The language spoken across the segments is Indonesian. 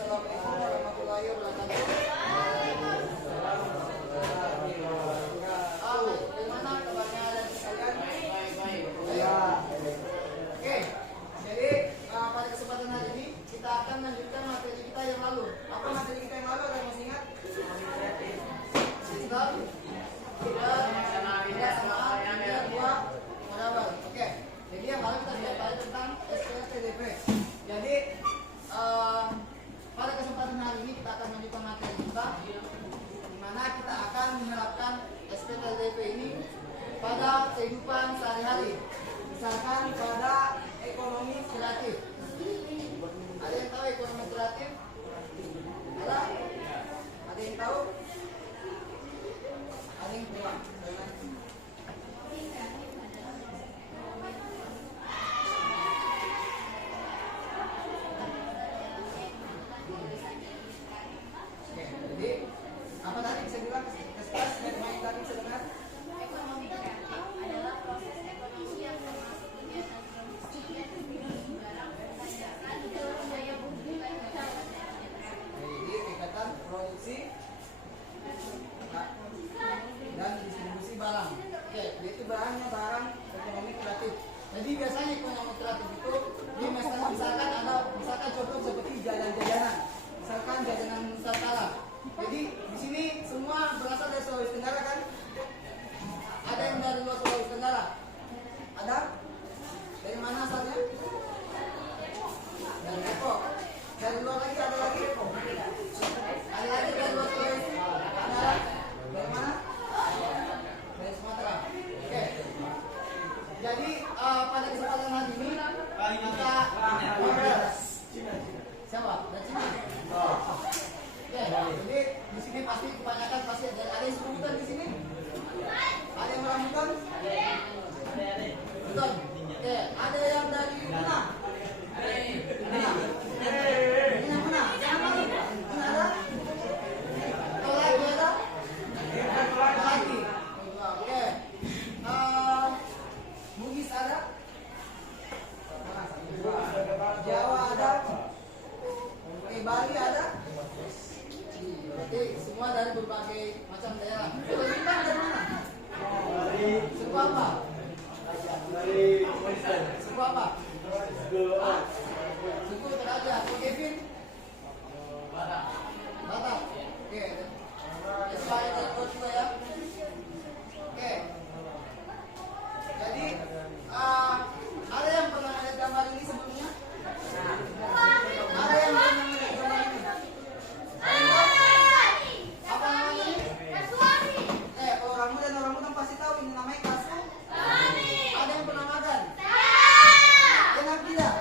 Assalamualaikum warahmatullahi wabarakatuh. Bagaimana kabarnya adik sekalian? Baik. Oke, jadi pada kesempatan hari ini kita akan melanjutkan materi kita yang lalu. Apa materi kita yang lalu? Ada yang masih ingat? Sistem tidak sama yang dua modal. Oke, jadi yang lalu kita belajar tentang SPTDP. Jadi pada kesempatan hari ini kita akan melanjutkan materi kita, di mana kita akan menerapkan SPTDP ini pada kehidupan sehari-hari. Misalkan pada ekonomi kreatif. Ada yang tahu ekonomi kreatif? Ada? Ada yang tahu? Ada yang tahu? Dan distribusi barang. Oke, yaitu barangnya barang ekonomi kreatif. Jadi biasanya ekonomi kreatif itu misalkan contoh seperti jajan-jajanan, misalkan jajanan Nusantara. Jadi di sini semua berasal dari Sulawesi Tenggara kan? Ada yang dari luar Sulawesi Tenggara? Ada? Dari mana asalnya? Dari Depok. Dari luar lagi ada lagi? Ada lagi dari luar Sulawesi? Ada? Dari mana? Dari Sumatera. Oke. Jadi pada kesempatan hari ini kita siapa? Dari Cina. Oke. Jadi di sini pasti kebanyakan pasti ada yang sebutan di sini. Ada yang rambutan? Betul. Oke. Ada yang dari mana? Mana? Yang mana? Yang mana? Mana ada? Lagi. Oke. Bugis ada? Jawa ada? Bali ada? Oke, semua dari berbagai macam daerah. Kalau kita dari mana? Suku apa? Suku apa? Suku Toraja. Kevin? Batak. Oke. Sesuai dari kode juga ya. Oke. Jadi ada yang pernah lihat gambar ini sebelumnya? Ada yang pernah lihat gambar ini? Apa namanya ini? Kalau orang muda pasti tahu ini namanya kasu. Ada yang pernah makan? Enak tidak?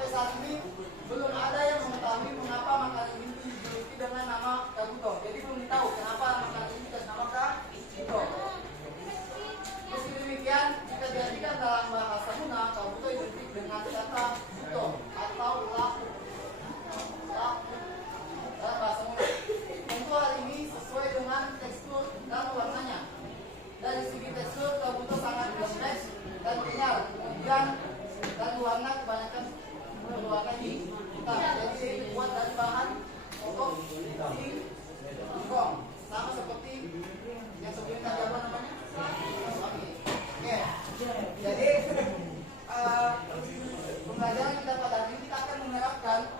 sampai saat ini belum ada yang mengetahui mengapa makanan ini dijuluki dengan nama kabuto. Jadi belum tahu kenapa makanan ini dikasih nama kabuto. Meski demikian, jika dijadikan dalam bahasa Sunda, kabuto identik dengan kata buto atau lapu. Dalam bahasa Sunda. Tentu hal ini sesuai dengan tekstur dan warnanya. Dari segi tekstur, kabuto sangat kompleks dan kenyal. Kemudian dari warna kebanyakan berwarna hitam. Jadi ini dibuat dari bahan pokok singkong, sama seperti yang sebelumnya tadi apa namanya? Oke. Jadi pembelajaran kita pada hari ini kita akan menerapkan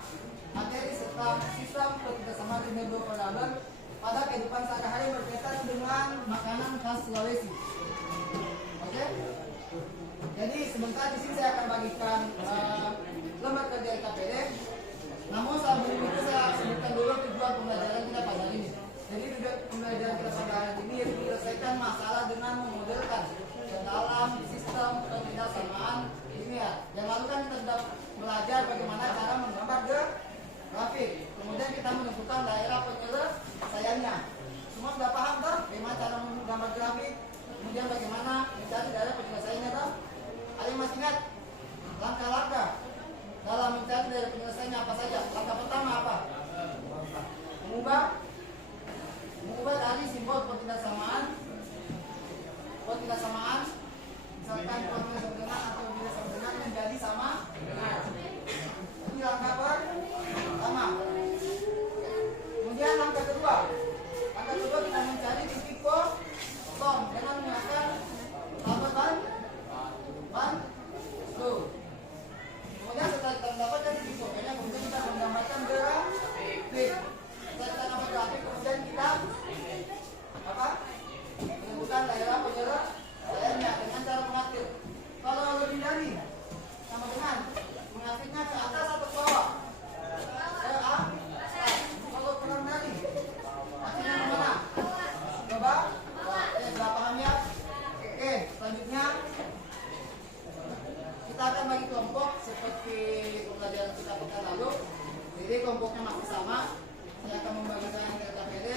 materi serta sistem kerjasama dengan dua peradaban pada kehidupan sehari-hari berkaitan dengan makanan khas Sulawesi. Oke? Jadi sebentar di sini saya akan bagikan lembar kerja KPD. Namun sebelum itu saya sebutkan dulu tujuan pembelajaran kita pada hari ini. Jadi tujuan pembelajaran kita pada hari ini yaitu menyelesaikan masalah dengan memodelkan ke dalam sistem ketidaksamaan ilmiah. Yang lalu kan kita sudah belajar bagaimana cara menggambar grafik. Kemudian kita menentukan daerah penyelesaiannya. Semua sudah paham kan? Bagaimana cara menggambar grafik? Kemudian bagaimana mencari daerah penyelesaiannya kan? Ada yang masih ingat? Langkah-langkah dalam mencari daerah penyelesaiannya apa saja? Langkah pertama apa? Mengubah dari simbol ketidaksamaan, misalkan kuantum dengan atau tidak sama dengan menjadi sama dengan. Ini langkah pertama. Kemudian langkah kedua kita mencari titik kosong dengan menggunakan tabel bantu. Kemudian setelah kita mendapatkan titik kosongnya, kemudian kita menggambarkan grafik. Setelah kita gambar grafik, kemudian kita menentukan daerah penyelesaiannya dengan cara mengatir. Kalau lebih dari sama dengan mengatirnya ke atas atau ke bawah? Ke atas. Kalau kurang dari akhirnya ke mana? Ke bawah. Sudah paham ya? Oke, selanjutnya kita akan bagi kelompok seperti pembelajaran kita pekan lalu. Jadi kelompoknya masih sama. Saya akan membagikan ke KPD.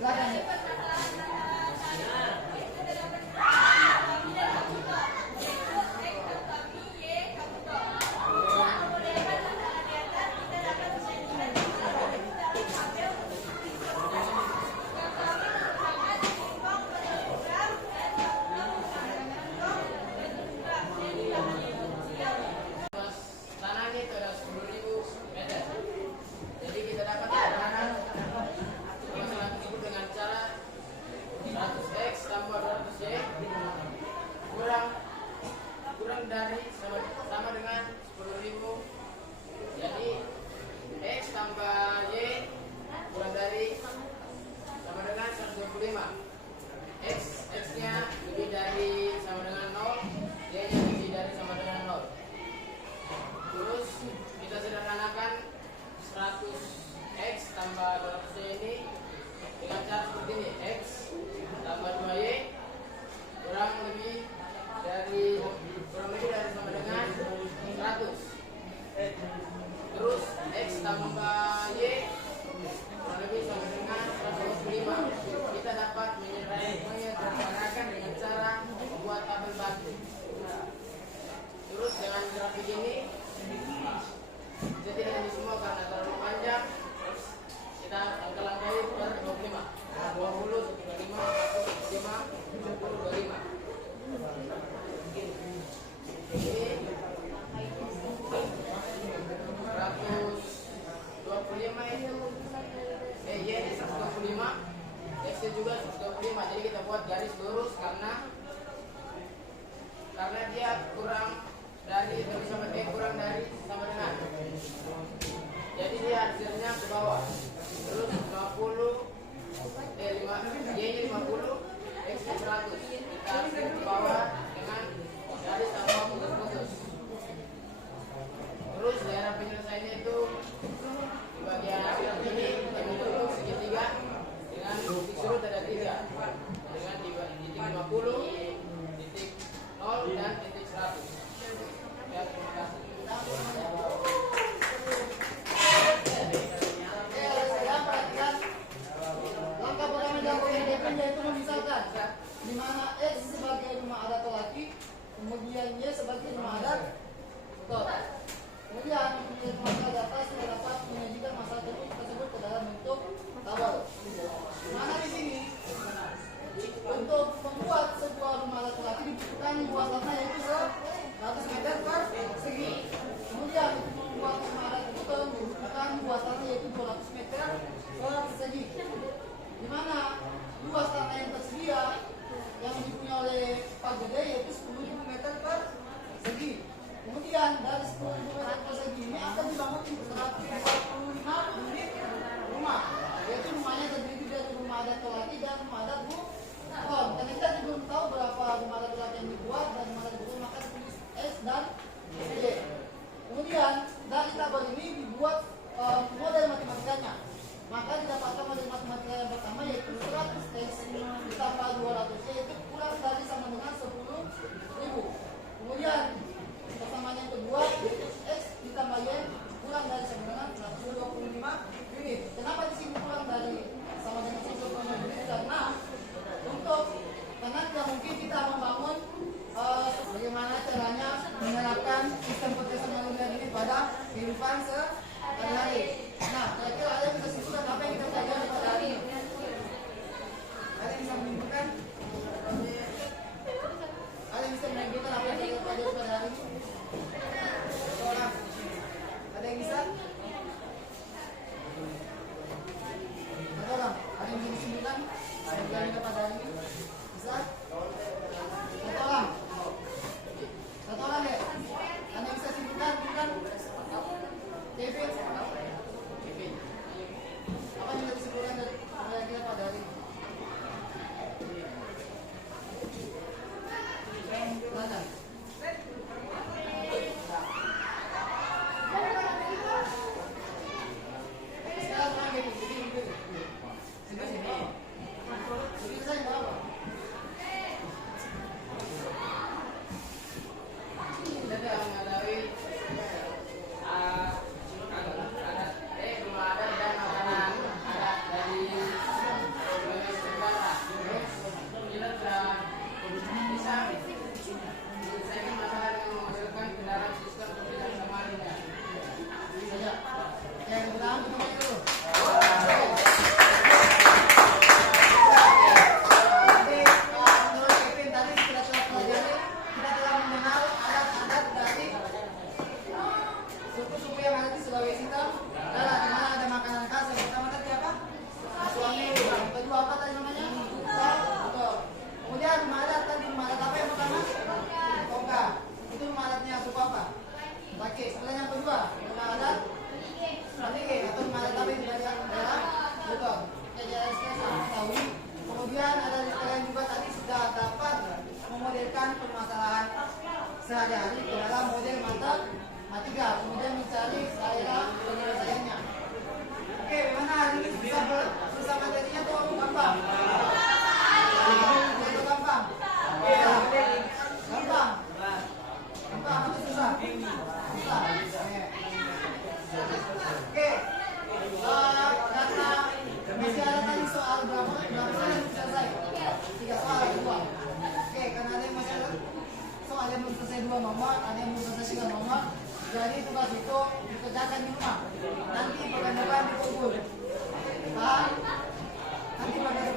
Silakan ya. Tanahnya itu ada 10.000 meter. Jadi kita dapat tanah masalah tersebut dengan cara 100x tambah 200y kurang dari sama dengan 10.000. Jadi x tambah y kurang dari sama dengan 125. X nya lebih dari sama dengan 0, y nya lebih dari sama dengan 0. Terus kita sederhanakan 100x tambah 200y ini dengan cara seperti ini. X tambah 2y kurang lebih dari sama dengan 100. Terus x tambah y kurang lebih sama dengan 125. Kita dapat menyederhanakan dengan cara membuat tabel batu. Terus dengan grafik ini jadi ini semua karena terlalu panjang. Terus kita langkah-langkah per 25. 20, 125, 125, 10, 25. Ini 125 itu y ini 125, x juga 125. Jadi kita buat garis lurus karena dia kurang dari kurang dari sama dengan. Jadi dia hasilnya ke bawah. Terus 50 y nya 50, x nya 100. Kita hasil ke bawah dengan garis tanpa putus-putus. Terus daerah penyelesaiannya itu di bagian grafik ini kita bentuk segitiga dengan titik surut ada 3 dengan titik 50, titik 0 dan titik 100. Ya, terima kasih. Saya perhatikan langkah pertama dalam pendidikan yaitu memisahkan di mana X sebagai rumah adat laki, kemudian Y sebagai rumah adat betul. Kemudian rumah adat atas dapat menyajikan masalah tersebut ke dalam bentuk tabel. Mana di sini untuk membuat sebuah rumah adat laki dibutuhkan luas tanah yaitu 100 meter persegi. Kemudian untuk membuat rumah adat beton dibutuhkan luas tanah yaitu 200 meter persegi. Di mana luas tanah yang tersedia yang dipunya oleh Pak Gede yaitu 10.000 meter persegi.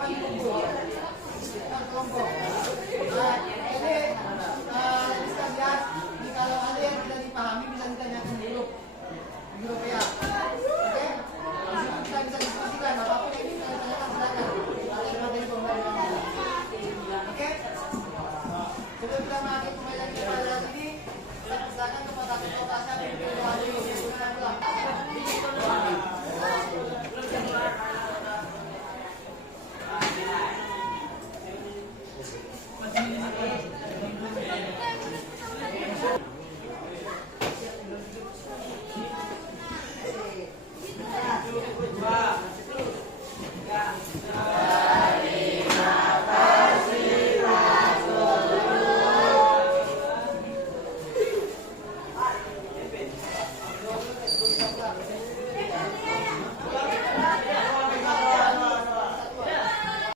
8 kelompok.